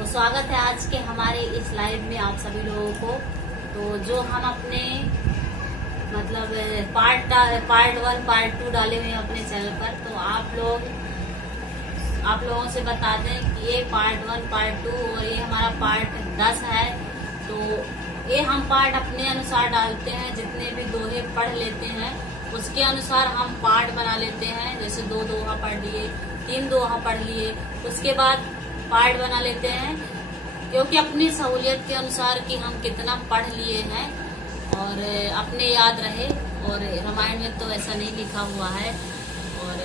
तो स्वागत है आज के हमारे इस लाइव में आप सभी लोगों को। तो जो हम अपने मतलब पार्ट 1 पार्ट 2 डाले हुए हैं अपने चैनल पर, तो आप लोगों से बता दें कि ये पार्ट 1 पार्ट 2 और ये हमारा पार्ट 10 है। तो ये हम पार्ट अपने अनुसार डालते हैं, जितने भी दोहे पढ़ लेते हैं उसके अनुसार हम पार्ट बना लेते हैं। जैसे 2 दोहा पढ़ लिए, 3 दोहा पढ़ लिए, उसके बाद पार्ट बना लेते हैं, क्योंकि अपनी सहूलियत के अनुसार कि हम कितना पढ़ लिए हैं और अपने याद रहे। और रामायण में तो ऐसा नहीं लिखा हुआ है। और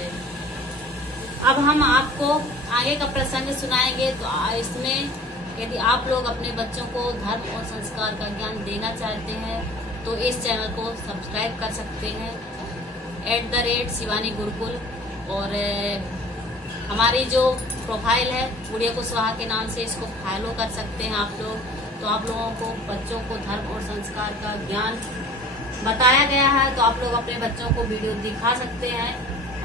अब हम आपको आगे का प्रसंग सुनाएंगे। तो इसमें यदि आप लोग अपने बच्चों को धर्म और संस्कार का ज्ञान देना चाहते हैं तो इस चैनल को सब्सक्राइब कर सकते हैं @शिवानी गुरुकुल। और हमारी जो प्रोफाइल है गुड़िया कुशवाहा के नाम से, इसको फॉलो कर सकते हैं आप लोग। तो आप लोगों को बच्चों को धर्म और संस्कार का ज्ञान बताया गया है, तो आप लोग अपने बच्चों को वीडियो दिखा सकते हैं।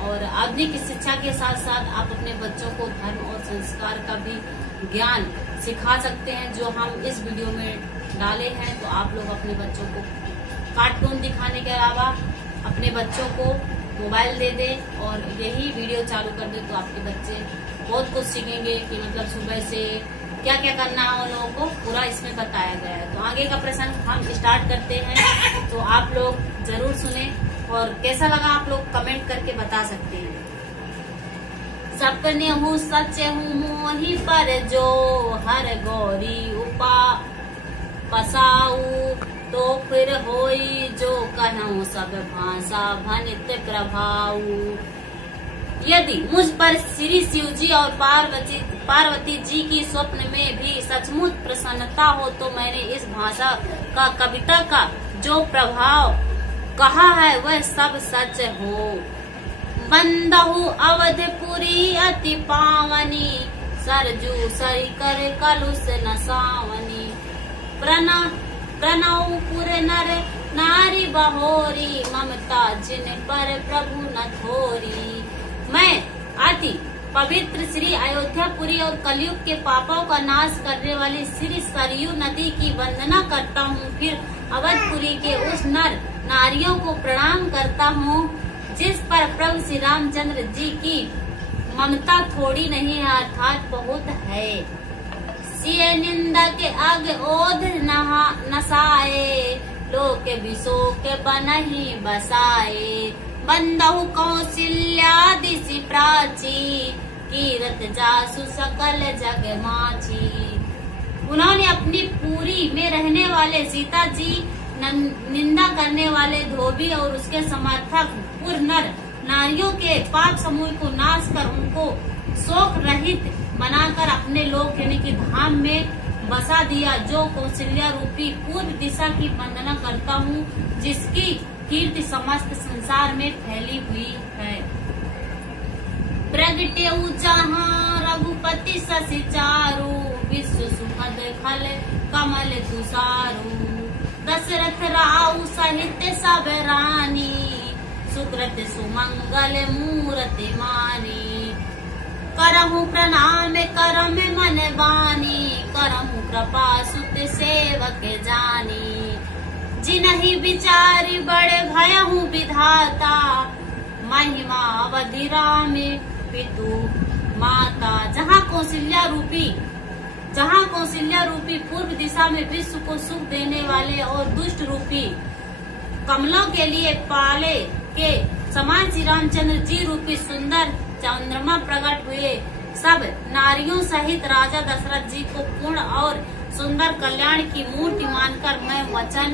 और आधुनिक शिक्षा के साथ साथ आप अपने बच्चों को धर्म और संस्कार का भी ज्ञान सिखा सकते हैं, जो हम इस वीडियो में डाले हैं। तो आप लोग अपने बच्चों को कार्टून दिखाने के अलावा अपने बच्चों को मोबाइल दे दे और यही वीडियो चालू कर दे, तो आपके बच्चे बहुत कुछ सीखेंगे कि मतलब सुबह से क्या क्या करना है उन लोगों को पूरा इसमें बताया गया है। तो आगे का प्रसंग हम स्टार्ट करते हैं, तो आप लोग जरूर सुने और कैसा लगा आप लोग कमेंट करके बता सकते हैं। सपने हूँ सच हूँ मोही पर जो हर गौरी उपा पसाऊ, तो फिर होई जो कहूँ सब भाषा भनित प्रभाऊ। यदि मुझ पर श्री शिव जी और पार्वती जी की स्वप्न में भी सचमुच प्रसन्नता हो, तो मैंने इस भाषा का कविता का जो प्रभाव कहा है वह सब सच हो। बंदहु अवधपुरी अति पावनी, सरजू सरी कर कलुष नसावनी। प्रणवपुर नर नारी बहोरी, ममता जिन पर प्रभु न थोरी। मैं अति पवित्र श्री अयोध्यापुरी और कलयुग के पापों का नाश करने वाली श्री सरयू नदी की वंदना करता हूँ। फिर अवधपुरी के उस नर नारियों को प्रणाम करता हूँ जिस पर प्रभु श्री रामचंद्र जी की ममता थोड़ी नहीं है, अर्थात बहुत है। सिय निंदा के आग ओध नसाए, लोक विशोक बनहि बसाए। बंदहु कौशल्यादिशि प्राची, कीरत जासु सकल जग माची। उन्होंने अपनी पुरी में रहने वाले सीता जी, निंदा करने वाले धोबी और उसके समर्थक पुर नर नारियों के पाप समूह को नाश कर उनको शोक रहित बनाकर अपने लोक यानी कि धाम में बसा दिया, जो कौशल्या रूपी पूर्व दिशा की वंदना करता हूँ, जिसकी कीर्ति समस्त संसार में फैली हुई है। प्रगटे जहाँ रघुपति शशि चारु, विश्व सुखद खल कमल तुषारु। दशरथ राउ सहित सब रानी, सुकृत सुमंगल मूरति मानी। करहु प्रणाम करम मन बानी, करहु कृपा सुत सेवक जानी। जिनहि विचारी बड़े भयहु विधाता, महिमा अवधि राम पितु माता। जहाँ कौशल्या रूपी पूर्व दिशा में विश्व को सुख देने वाले और दुष्ट रूपी कमलों के लिए पाले के समान श्री रामचंद्र जी रूपी सुंदर चंद्रमा प्रकट हुए, सब नारियों सहित राजा दशरथ जी को पूर्ण और सुंदर कल्याण की मूर्ति मानकर मैं वचन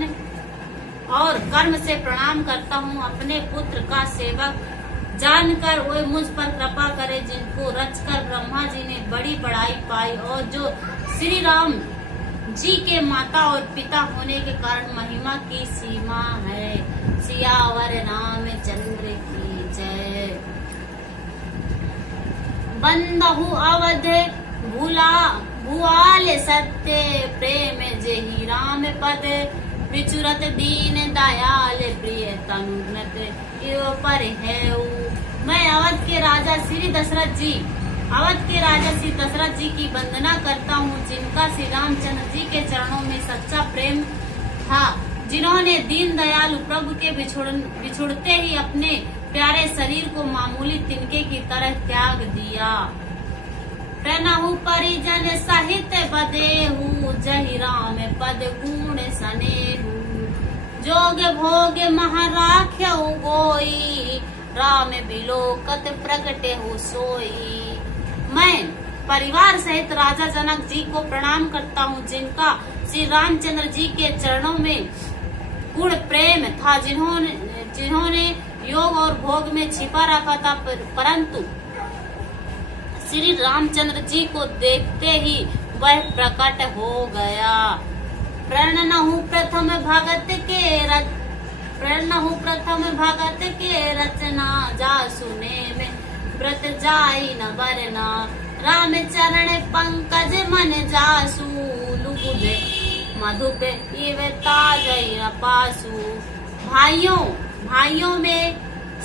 और कर्म से प्रणाम करता हूँ। अपने पुत्र का सेवक जानकर वे मुझ पर कृपा करे, जिनको रचकर ब्रह्मा जी ने बड़ी बड़ाई पाई और जो श्री राम जी के माता और पिता होने के कारण महिमा की सीमा है। सियावर रामचंद्र की जय। बंदहु अवध भुआल सत्य, प्रेम जेहि राम पद। विचुरत दीन दयाल प्रिय तनुनत इव पर है। मैं अवध के राजा श्री दशरथ जी अवध के राजा श्री दशरथ जी की वंदना करता हूँ, जिनका श्री रामचंद्र जी के चरणों में सच्चा प्रेम था, जिन्होंने दीन दयालु प्रभु के बिछुड़ते ही अपने प्यारे शरीर को मामूली तिनके की तरह त्याग दिया। प्रणहु परिजन सहित बदेहु, जहि राम पद गुण सनेहु, जोग भोग महाराख्यउ गोई, राम बिलोकत प्रकटे हो सोई। मैं परिवार सहित राजा जनक जी को प्रणाम करता हूँ, जिनका श्री रामचंद्र जी के चरणों में गुण प्रेम था, जिन्होंने योग और भोग में छिपा रखा था, परंतु श्री रामचंद्र जी को देखते ही वह प्रकट हो गया। प्रणहु प्रथम भगत के रचना, जा सुने में व्रत जाई न बरना, राम चरण पंकज मन जासू, लुगुदे मधुप इव ताजई न पासू। भाइयों में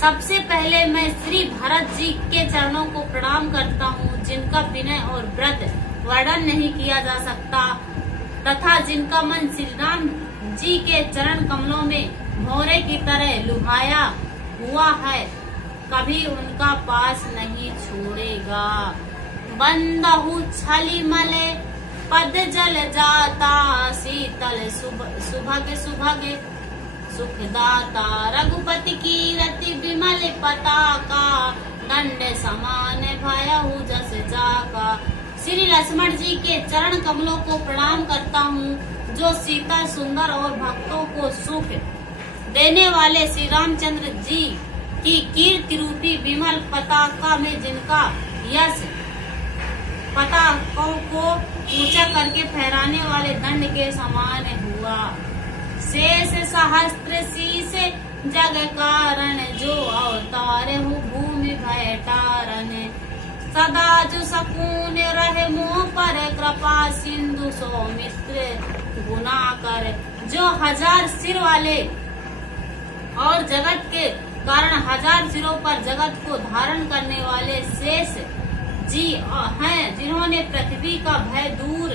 सबसे पहले मैं श्री भरत जी के चरणों को प्रणाम करता हूँ, जिनका विनय और व्रत वर्णन नहीं किया जा सकता, तथा जिनका मन श्री राम जी के चरण कमलों में भौरे की तरह लुभाया हुआ है, कभी उनका पास नहीं छोड़ेगा। बंदहु छली मले पद जल जाता, शीतल सुभग सुखदाता, रघुपति की रति विमल पताका, दंड समान भयहु जस जाका। श्री लक्ष्मण जी के चरण कमलों को प्रणाम करता हूँ, जो सीता सुंदर और भक्तों को सुख देने वाले श्री रामचंद्र जी की कीर्ति रूपी विमल पताका में जिनका यश पताकों को ऊंचा करके फहराने वाले दंड के समान हुआ। शेष सहस्त्र शीश जग कारण, जो अवतार हो भूमि भय तारन, सदा जो सकून रहे मोह पर, कृपा सिंधु सौमित्र गुना कर। जो 1000 सिर वाले और जगत के कारण 1000 सिरों पर जगत को धारण करने वाले शेष जी हैं, जिन्होंने पृथ्वी का भय दूर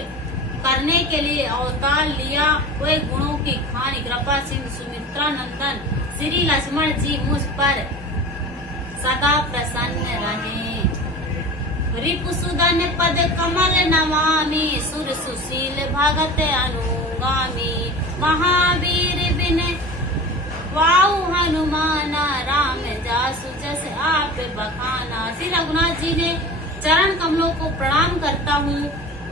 करने के लिए अवतार लिया, वे गुणों की खानी कृपा सिंधु सुमित्रा नंदन श्री लक्ष्मण जी मुझ पर सदा प्रसन्न रहे। रिपुसुदन पद कमल नमामि, सुर सुशील भगत अनुगामी, महावीर बिन वाऊ हनुमाना, राम जासु जस आप बखाना। श्री रघुनाथ जी ने चरण कमलों को प्रणाम करता हूँ,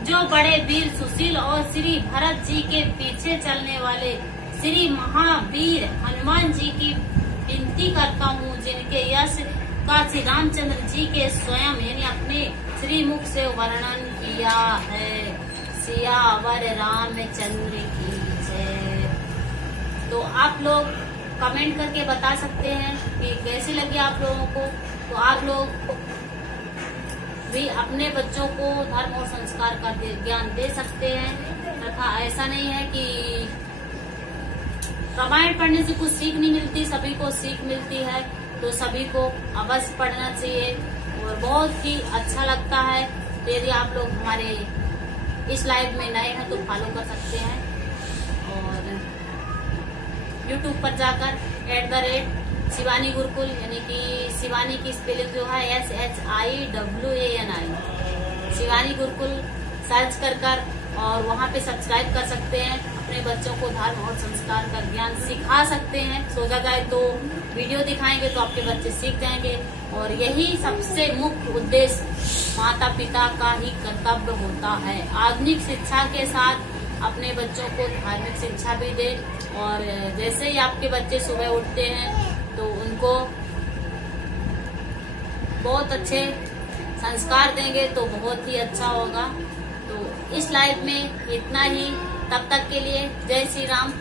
जो बड़े वीर सुशील और श्री भरत जी के पीछे चलने वाले श्री महावीर हनुमान जी की विनती करता हूँ, जिनके यश का श्री रामचंद्र जी के स्वयं यानी अपने श्री मुख से वर्णन किया है। सियावर रामचंद्र की जय। तो आप लोग कमेंट करके बता सकते हैं कि कैसी लगी आप लोगों को। तो आप लोग भी अपने बच्चों को धर्म और संस्कार का ज्ञान दे सकते हैं, तथा ऐसा नहीं है कि रामायण पढ़ने से कुछ सीख नहीं मिलती, सभी को सीख मिलती है। तो सभी को अवश्य पढ़ना चाहिए और बहुत ही अच्छा लगता है। यदि आप लोग हमारे इस लाइव में नए हैं तो फॉलो कर सकते हैं, और YouTube पर जाकर @शिवानी गुरुकुल यानी कि शिवानी की स्पेलिंग जो है SHIWANI शिवानी गुरुकुल सर्च कर और वहाँ पे सब्सक्राइब कर सकते हैं। अपने बच्चों को धर्म और संस्कार का ज्ञान सिखा सकते हैं। सोचा जाए तो वीडियो दिखाएंगे तो आपके बच्चे सीख जाएंगे, और यही सबसे मुख्य उद्देश्य माता पिता का ही कर्तव्य होता है। आधुनिक शिक्षा के साथ अपने बच्चों को धार्मिक शिक्षा भी दे, और जैसे ही आपके बच्चे सुबह उठते हैं तो उनको बहुत अच्छे संस्कार देंगे तो बहुत ही अच्छा होगा। तो इस लाइव में इतना ही, तब तक के लिए जय श्री राम।